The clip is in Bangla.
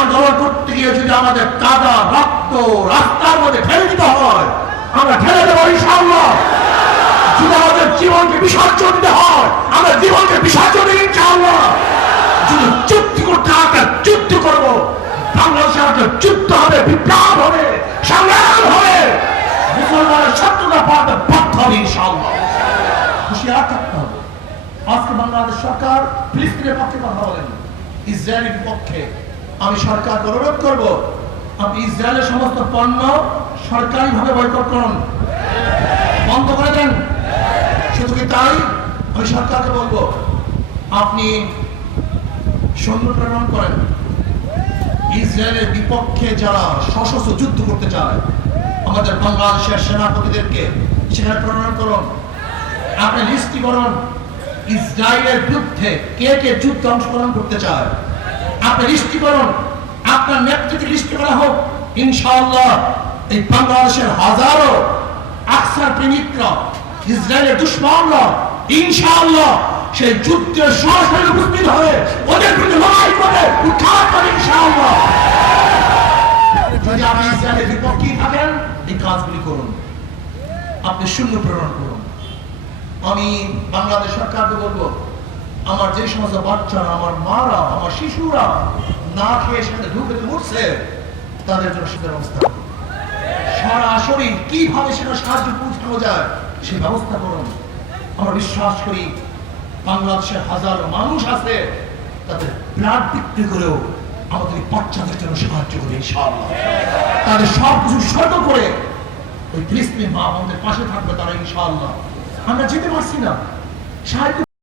আন্দোলন করতে গিয়ে যদি আমাদের কাদা, রক্ত, রাস্তার মধ্যে ঠেলে দিতে হয়, আমরা ঠেলে দেবো ইনশাআল্লাহ। যদি আমাদের জীবনকে বিসর্জন দিতে হয়, আমরা জীবনকে বিসর্জন দিই ইনশাআল্লাহ। যদি চুক্তি করতে আমরা চুক্তি করব। বাংলাদেশে একটা যুদ্ধ হবে, বিপ্লব হবে, সংগ্রাম হবে। মুসলমানের শত্রুতা পাওয়াতে বাধ্য হবে ইনশাআল্লাহ। হুঁশিয়ার থাকতে হবে। আজকে বাংলাদেশ সরকার ফিলিস্তিনের পক্ষে কথা বলেন, ইসরায়েলের পক্ষে। আমি সরকারকে অনুরোধ করব। আপনি ইসরায়েলের সমস্ত পণ্য সরকারিভাবে বয়কট করুন। বন্ধ করে দেন। শুধু কি তাই? আমি সরকারকে বলব, আপনি সৈন্য প্রেরণ করেন। ইসরায়েলের বিপক্ষে যারা সশস্ত্র যুদ্ধ করতে চায়, আমাদের বাংলাদেশের সেনাপতিদেরকে সেখানে প্রেরণ করুন। আপনি লিস্টি করুন ইসরায়েলের বিরুদ্ধে কে কে যুদ্ধে অংশগ্রহণ করতে চায়। আপনি করুন আপনার নেতৃত্বে করা হোক এই বাংলাদেশের হাজারো আকসার ইসরায়েলের যুদ্ধে সরাসরি উপস্থিত হয়ে ওদের বিরুদ্ধে লড়াই করে উৎখাত করে যদি আপনি ইসরায়েলের বিপক্ষেই থাকেন, এই কাজগুলি করুন। আপনি শূন্য প্রেরণ করুন। আমি বাংলাদেশ সরকারকে বলব আমার যে সমস্ত বাচ্চারা আমার মারা, আমার শিশুরা না খেয়ে সেখানে ঢুকে মরছে, তাদের জন্য সেটার ব্যবস্থা সরাসরি কীভাবে সেটা সাহায্য পৌঁছানো যায়, সে ব্যবস্থা করুন। আমরা বিশ্বাস করি বাংলাদেশের হাজারো মানুষ আছে, তাদের ব্লাড বিক্রি করেও আমাদের বাচ্চাদের জন্য সাহায্য করে ইনশাআল্লাহ। তাদের সব কিছু স্বর্গ করে ওই ফিলিস্তিনি মা বোনদের পাশে থাকবে তারা, ইনশাআল্লাহ। আমরা যেতে পারছি না। সাহায্য